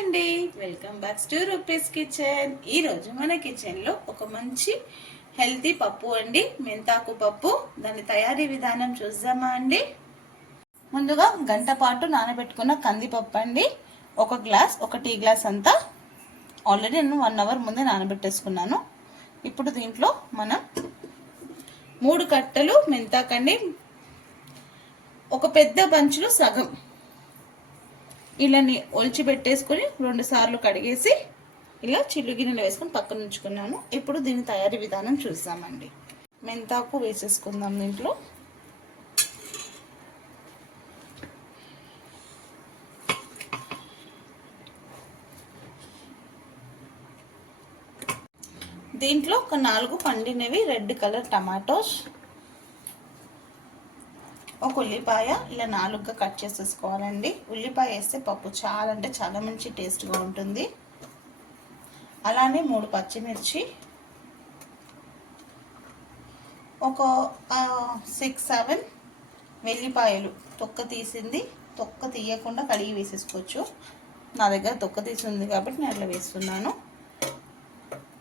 అండి, welcome back to rupees kitchen. ఈరోజు మన కిచెన్లో ఒక మంచి హెల్తీ పప్పు అండి, మెంతాకు పప్పు. దాని తయారీ విధానం చూద్దామా అండి. ముందుగా గంట పాటు నానబెట్టుకున్న కందిపప్పు అండి, ఒక టీ గ్లాస్ అంతా. ఆల్రెడీ నేను 1 అవర్ ముందే నానబెట్టేసుకున్నాను. ఇప్పుడు దీంట్లో మనం 3 కట్టలు మెంతాకండి, ఒక పెద్ద బంచులో సగం ఇలా ఒలిచి పెట్టేసుకొని 2 సార్లు కడిగేసి ఇలా చిల్లు గిన్నెలు వేసుకొని పక్కన ఉంచుకున్నాను. ఇప్పుడు దీని తయారీ విధానం చూద్దామండి. మెంతాకు వేసేసుకుందాం దీంట్లో. దీంట్లో ఒక 4 పండినవి రెడ్ కలర్ టమాటోస్, ఒక ఉల్లిపాయ ఇలా 4గా కట్ చేసేసుకోవాలండి. ఉల్లిపాయ వేస్తే పప్పు చాలా అంటే చాలా మంచి టేస్ట్గా ఉంటుంది. అలానే 3 పచ్చిమిర్చి, ఒక 6-7 వెల్లిపాయలు తొక్క తీసింది. తొక్క తీయకుండా కడిగి వేసేసుకోవచ్చు. నా దగ్గర తొక్క తీసింది కాబట్టి నేను అట్లా వేస్తున్నాను.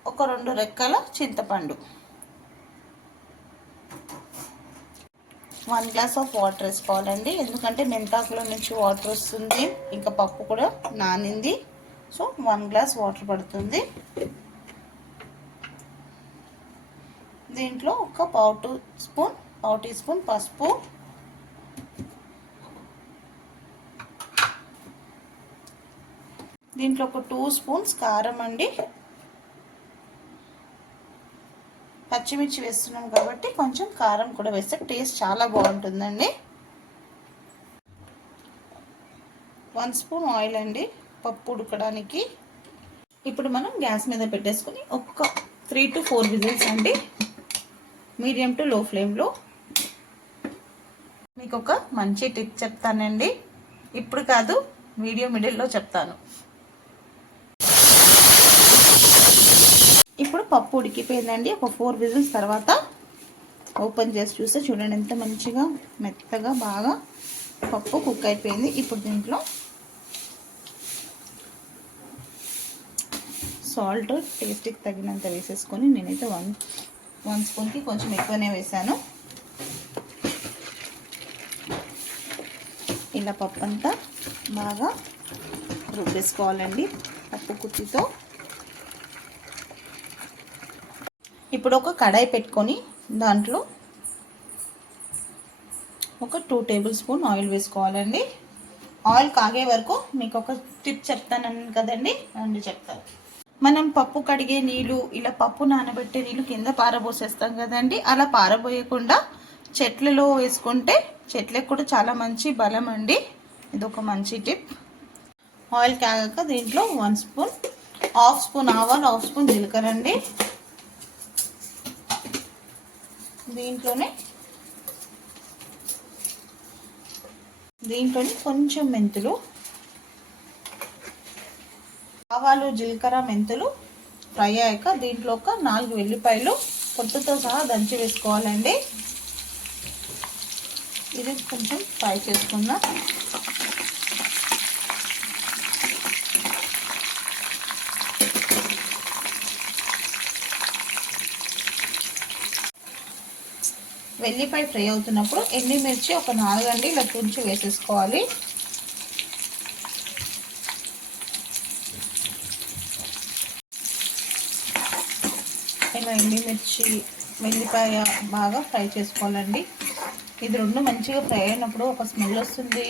ఒక 2 రెక్కల చింతపండు, 1 గ్లాస్ ఆఫ్ వాటర్ వేసుకోవాలండి. ఎందుకంటే మెంతాకులో నుంచి వాటర్ వస్తుంది, ఇంకా పప్పు కూడా నానింది, సో 1 గ్లాస్ వాటర్ పడుతుంది. దీంట్లో ఒక పావు టీ స్పూన్ పసుపు, దీంట్లో ఒక 2 స్పూన్స్ కారం అండి. పచ్చిమిర్చి వేస్తున్నాం కాబట్టి కొంచెం కారం కూడా వేస్తే టేస్ట్ చాలా బాగుంటుందండి. 1 స్పూన్ ఆయిల్ అండి పప్పు ఉడకడానికి. ఇప్పుడు మనం గ్యాస్ మీద పెట్టేసుకొని ఒక 3 to 4 విజిల్స్ అండి, మీడియం టు లో ఫ్లేమ్లో. మీకు ఒక మంచి టిప్ చెప్తానండి, ఇప్పుడు కాదు వీడియో మిడిల్లో చెప్తాను. ఇప్పుడు పప్పు ఉడికిపోయిందండి. ఒక 4 విజిల్స్ తర్వాత ఓపెన్ చేసి చూస్తే చూడండి ఎంత మంచిగా మెత్తగా బాగా పప్పు కుక్ అయిపోయింది. ఇప్పుడు దీంట్లో సాల్ట్ టేస్ట్కి తగినంత వేసేసుకొని, నేనైతే 1 స్పూన్కి కొంచెం ఎక్కువనే వేసాను. ఇలా పప్పు అంతా బాగా రుబ్బేసుకోవాలండి పప్పు కుత్తితో. ఇప్పుడు ఒక కడాయి పెట్టుకొని దాంట్లో ఒక 2 టేబుల్ స్పూన్ ఆయిల్ వేసుకోవాలండి. ఆయిల్ కాగే వరకు మీకు ఒక టిప్ చెప్తాను కదండి, అండి చెప్తాను. మనం పప్పు కడిగే నీళ్ళు, ఇలా పప్పు నానబెట్టే నీళ్ళు కింద పారబోసేస్తాం కదండి, అలా పారబోయకుండా చెట్లలో వేసుకుంటే చెట్లకు కూడా చాలా మంచి బలం అండి. ఇది ఒక మంచి టిప్. ఆయిల్ కాగాక దీంట్లో 1 స్పూన్, హాఫ్ స్పూన్ ఆవాలు, హాఫ్ స్పూన్ జీలకర్ర అండి. దీంట్లోని కొంచెం మెంతులు, ఆవాలు, జీలకర్ర, మెంతులు ఫ్రై అయ్యాక దీంట్లో ఒక 4 వెల్లిపాయలు పొట్టుతో సహా దంచి వేసుకోవాలండి. ఇది కొంచెం ఫ్రై చేసుకుందాం. వెల్లిపాయ ఫ్రై అవుతున్నప్పుడు ఎండుమిర్చి ఒక 4 అండి ఇలా తుంచి వేసేసుకోవాలి. ఇలా ఎండుమిర్చి, వెల్లిపాయ బాగా ఫ్రై చేసుకోవాలండి. ఇది 2 మంచిగా ఫ్రై అయినప్పుడు ఒక స్మెల్ వస్తుంది.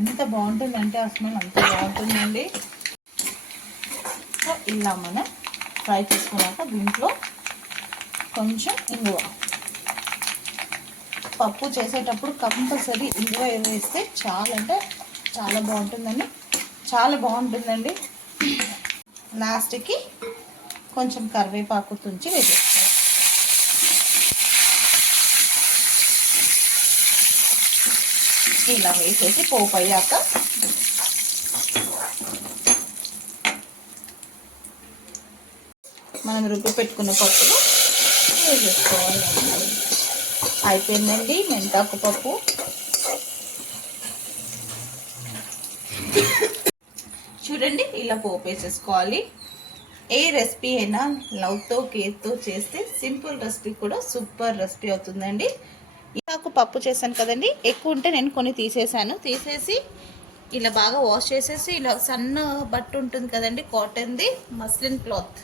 ఎంత బాగుంటుందంటే ఆ స్మెల్ అంత బాగుంటుందండి. సో ఇలా మనం ఫ్రై చేసుకున్నాక దీంట్లో కొంచెం ఇంగువ, పప్పు చేసేటప్పుడు కంపల్సరీ ఇంగువ వేస్తే చాలా అంటే చాలా బాగుంటుందండి. లాస్ట్కి కొంచెం కరివేపాకు తుంచి వేసేసుకోవాలి. ఇలా వేసేసి పోపు అయ్యాక మనం రుబ్బు పెట్టుకున్న పప్పులు వేసేసుకోవాలి. అయిపోయిందండి మెంతాకు పప్పు. చూడండి, ఇలా పోపు వేసేసుకోవాలి. ఏ రెసిపీ అయినా లవ్తో కేర్తో చేస్తే సింపుల్ రెసిపీ కూడా సూపర్ రెసిపీ అవుతుందండి. నాకు పప్పు చేశాను కదండి, ఎక్కువ ఉంటే నేను కొన్ని తీసేసి ఇలా బాగా వాష్ చేసేసి ఇలా సన్న బట్ట ఉంటుంది కదండి, కాటన్ది మస్లిన్ క్లాత్,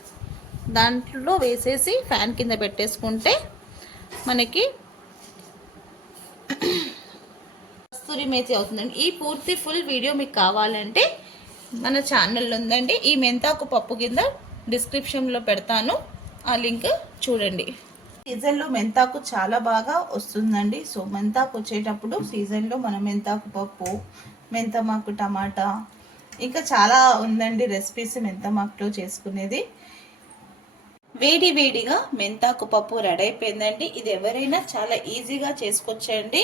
దాంట్లో వేసేసి ఫ్యాన్ కింద పెట్టేసుకుంటే మనకి కస్తూరి మేతి అవుతుందండి. ఈ పూర్తి ఫుల్ వీడియో మీకు కావాలంటే మన ఛానల్లో ఉందండి. ఈ మెంతాకు పప్పు కింద డిస్క్రిప్షన్లో పెడతాను, ఆ లింక్ చూడండి. సీజన్లో మెంతాకు చాలా బాగా వస్తుందండి. సో మెంతాకు వచ్చేటప్పుడు సీజన్లో మనం మెంతాకు పప్పు, మెంతమాకు టమాటా, ఇంకా చాలా ఉందండి రెసిపీస్ మెంతమాకులో చేసుకునేది. వేడి వేడిగా మెంతాకు పప్పు రెడీ అయిపోయిందండి. ఇది ఎవరైనా చాలా ఈజీగా చేసుకోవచ్చండి.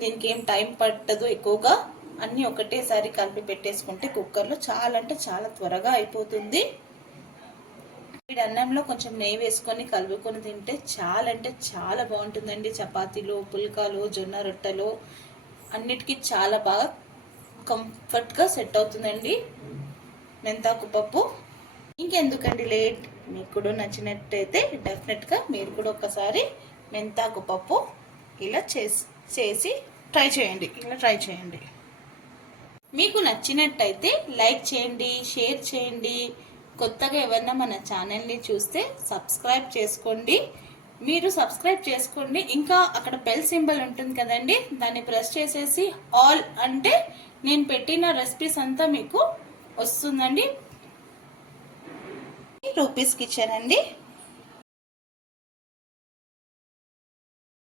దీనికి ఏం టైం పట్టదు ఎక్కువగా. అన్నీ ఒకటేసారి కలిపి పెట్టేసుకుంటే కుక్కర్లో చాలా అంటే చాలా త్వరగా అయిపోతుంది. వీడి అన్నంలో కొంచెం నెయ్యి వేసుకొని కలుపుకొని తింటే చాలా అంటే చాలా బాగుంటుందండి. చపాతీలో, పుల్కాలో, జొన్న రొట్టెలో అన్నిటికీ చాలా బాగా కంఫర్ట్గా సెట్ అవుతుందండి మెంతాకు పప్పు. ఇంకెందుకండి లేట్, మీకు కూడా నచ్చినట్టయితే డెఫినెట్గా మీరు కూడా ఒకసారి మెంతాకు పప్పు ఇలా చేసి ట్రై చేయండి. మీకు నచ్చినట్టయితే లైక్ చేయండి, షేర్ చేయండి. కొత్తగా ఎవరైనా మన ఛానల్ని చూస్తే సబ్స్క్రైబ్ చేసుకోండి. మీరు సబ్స్క్రైబ్ చేసుకోండి. ఇంకా అక్కడ బెల్ సింబల్ ఉంటుంది కదండి, దాన్ని ప్రెస్ చేసేసి ఆల్ అంటే నేను పెట్టిన రెసిపీస్ అంతా మీకు వస్తుందండి. రూపీస్ కిచెన్ అండి.